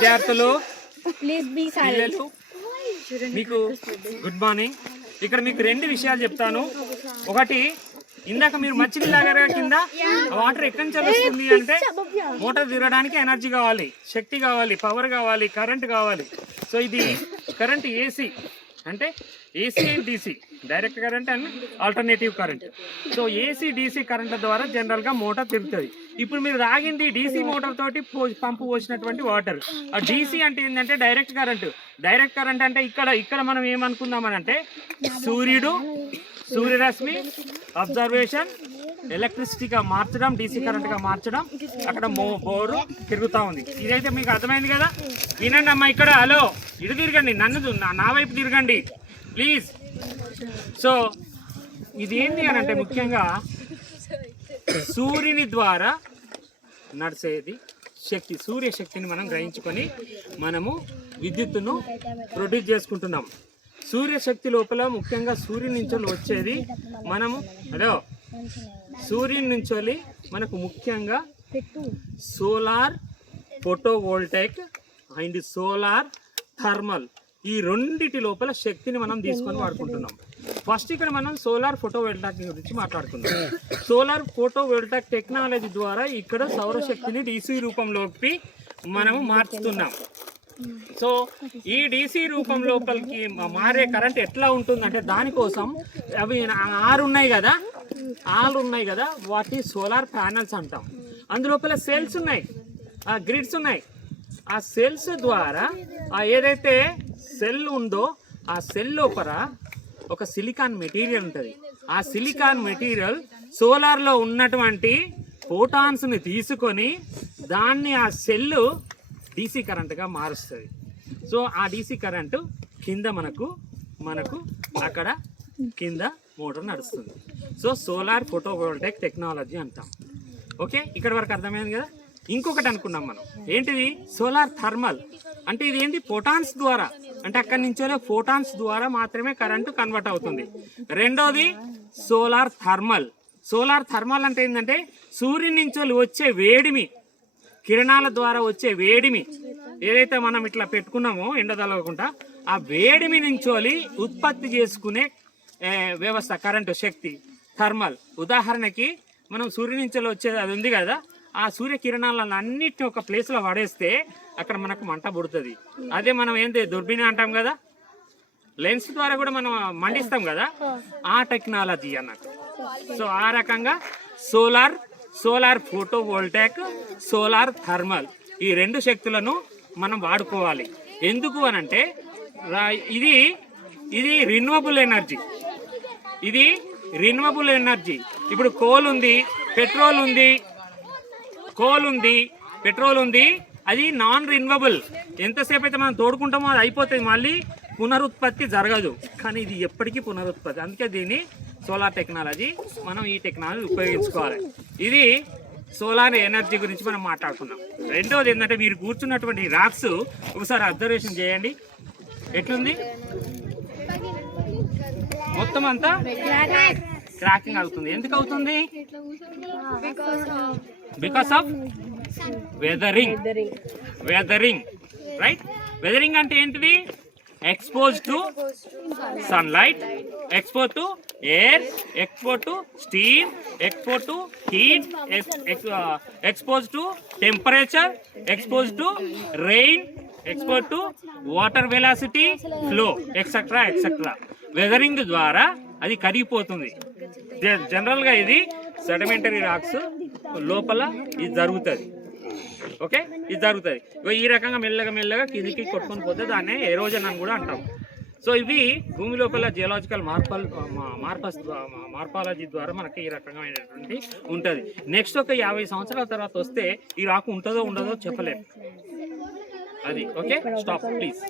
విద్యార్థులు మీకు good morning. ఇక్కడ మీకు రెండు విషయాలు చెప్తాను. ఒకటి, ఇందాక మీరు మంచినీళ్ళు తాగారు కింద, వాటర్ ఎక్కడి నుంచి వస్తుంది అంటే మోటార్ తిరగడానికి ఎనర్జీ కావాలి, శక్తి కావాలి, పవర్ కావాలి, కరెంట్ కావాలి. సో ఇది కరెంట్ ఏసీ అంటే AC and DC, direct current and alternative current. So AC DC current ద్వారా జనరల్గా మోటార్ తిరుగుతుంది. ఇప్పుడు మీరు తాగింది డీసీ మోటార్ తోటి పంపు పోసినటువంటి వాటర్. ఆ డీసీ అంటే ఏంటంటే డైరెక్ట్ కరెంట్. డైరెక్ట్ కరెంట్ అంటే ఇక్కడ మనం ఏమనుకుందామని అంటే సూర్యరశ్మి అబ్జర్వేషన్ ఎలక్ట్రిసిటీగా మార్చడం, డీసీ కరెంట్గా మార్చడం, అక్కడ బోరు తిరుగుతూ ఉంది. ఇదైతే మీకు అర్థమైంది కదా. వినండి అమ్మా, ఇక్కడ హలో ఇటు తిరగండి, నా వైపు తిరగండి ప్లీజ్. సో ఇది ఏంటి అని అంటే ముఖ్యంగా సూర్యుని ద్వారా నడిచేది శక్తి, సూర్యశక్తిని మనం గ్రహించుకొని మనము విద్యుత్తును ప్రొడ్యూస్ చేసుకుంటున్నాం. సూర్యశక్తి లోపల ముఖ్యంగా సూర్యుని నుంచి వచ్చేది మనము సూర్యుని నుంచి మనకు ముఖ్యంగా solar photovoltaic and solar thermal, ఈ రెండిటి లోపల శక్తిని మనం తీసుకొని వాడుకుంటున్నాం. ఫస్ట్ ఇక్కడ మనం సోలార్ ఫోటోవోల్టాయిక్ గురించి మాట్లాడుకుందాం. సోలార్ ఫోటోవోల్టాయిక్ టెక్నాలజీ ద్వారా ఇక్కడ సౌరశక్తిని డీసీ రూపంలోకి మనము మార్చుతున్నాం. సో ఈ డీసీ రూపం లోపలికి మారే కరెంట్ ఎట్లా ఉంటుందంటే దానికోసం అవి ఆరు ఉన్నాయి కదా, వాటి సోలార్ ప్యానల్స్ అంటాం. అందులోపల సెల్స్ ఉన్నాయి, గ్రిడ్స్ ఉన్నాయి. ఆ సెల్స్ ద్వారా ఏదైతే సెల్ ఉందో ఆ సెల్ లోపల ఒక సిలికాన్ మెటీరియల్ ఉంటుంది. ఆ సిలికాన్ మెటీరియల్ సోలార్లో ఉన్నటువంటి ఫోటాన్స్ని తీసుకొని దాన్ని ఆ సెల్లు డీసీ కరెంట్గా మారుస్తుంది. సో ఆ డీసీ కరెంటు కింద మనకు అక్కడ కింద మోటార్ నడుస్తుంది. సో సోలార్ ఫోటోవోల్టాయిక్ టెక్నాలజీ అంటాం. ఓకే, ఇక్కడ వరకు అర్థమైంది కదా. ఇంకొకటి అనుకున్నాం మనం, ఏంటిది సోలార్ థర్మల్ అంటే ఇది ఏంటి, ఫోటాన్స్ ద్వారా, అంటే అక్కడి నుంచో ఫోటాన్స్ ద్వారా మాత్రమే కరెంటు కన్వర్ట్ అవుతుంది. రెండోది సోలార్ థర్మల్. సోలార్ థర్మల్ అంటే ఏంటంటే సూర్యుని నుంచి వచ్చే వేడిమి, కిరణాల ద్వారా వచ్చే వేడిమి ఏదైతే మనం ఇట్లా పెట్టుకున్నామో ఎండ తగలకుండా, ఆ వేడిమి నుంచోలి ఉత్పత్తి చేసుకునే వ్యవస్థ కరెంటు శక్తి థర్మల్. ఉదాహరణకి మనం సూర్యుని నుంచి వచ్చేది అది ఉంది కదా, ఆ సూర్యకిరణాలను అన్నిటిని ఒక ప్లేస్లో పడేస్తే అక్కడ మనకు మంట పుడుతుంది. అదే మనం ఏంటి దుర్బిని అంటాం కదా, లెన్స్ ద్వారా కూడా మనం మండిస్తాం కదా, ఆ టెక్నాలజీ అన్నట్టు. సో ఆ రకంగా సోలార్ ఫోటోవోల్టాయిక్, సోలార్ థర్మల్, ఈ రెండు శక్తులను మనం వాడుకోవాలి. ఎందుకు అనంటే ఇది రిన్యూవబుల్ ఎనర్జీ. ఇప్పుడు కోల్ ఉంది, పెట్రోల్ ఉంది, అది నాన్ రిన్యూవబుల్. ఎంతసేపు అయితే మనం తోడుకుంటామో అది అయిపోతుంది, మళ్ళీ పునరుత్పత్తి జరగదు. కానీ ఇది ఎప్పటికీ పునరుత్పత్తి. అందుకే దీన్ని సోలార్ టెక్నాలజీ, మనం ఈ టెక్నాలజీ ఉపయోగించుకోవాలి. ఇది సోలార్ ఎనర్జీ గురించి మనం మాట్లాడుకున్నాం. రెండోది ఏంటంటే మీరు కూర్చున్నటువంటి రాక్స్ ఒకసారి అబ్జర్వేషన్ చేయండి, ఎట్లుంది మొత్తం అంతా క్రాకింగ్ అవుతుంది. ఎందుకు అవుతుంది? Because of weathering right. Weathering అంటే ఏంటిది? exposed to sunlight, exposed to air, exposed to steam, exposed to heat, exposed to temperature, exposed to rain, exposed to water velocity, flow, etc. Weathering ద్వారా అది కరిగిపోతుంది. జనరల్గా ఇది సెడిమెంటరీ రాక్స్ లోపల ఇది జరుగుతుంది. ఓకే, ఇది జరుగుతుంది. ఈ రకంగా మెల్లగా కిందికి కొట్టుకొని పోతే దాన్ని ఎరోజన్ అని కూడా అంటాం. సో ఇవి భూమి లోపల జియోలాజికల్ మార్పాలజీ ద్వారా మనకి ఈ రకమైనటువంటి ఉంటుంది. నెక్స్ట్ ఒక 50 సంవత్సరాల తర్వాత వస్తే ఈ రాకు ఉంటుందో ఉండదో చెప్పలేము. అది ఓకే, స్టాప్ ప్లీజ్.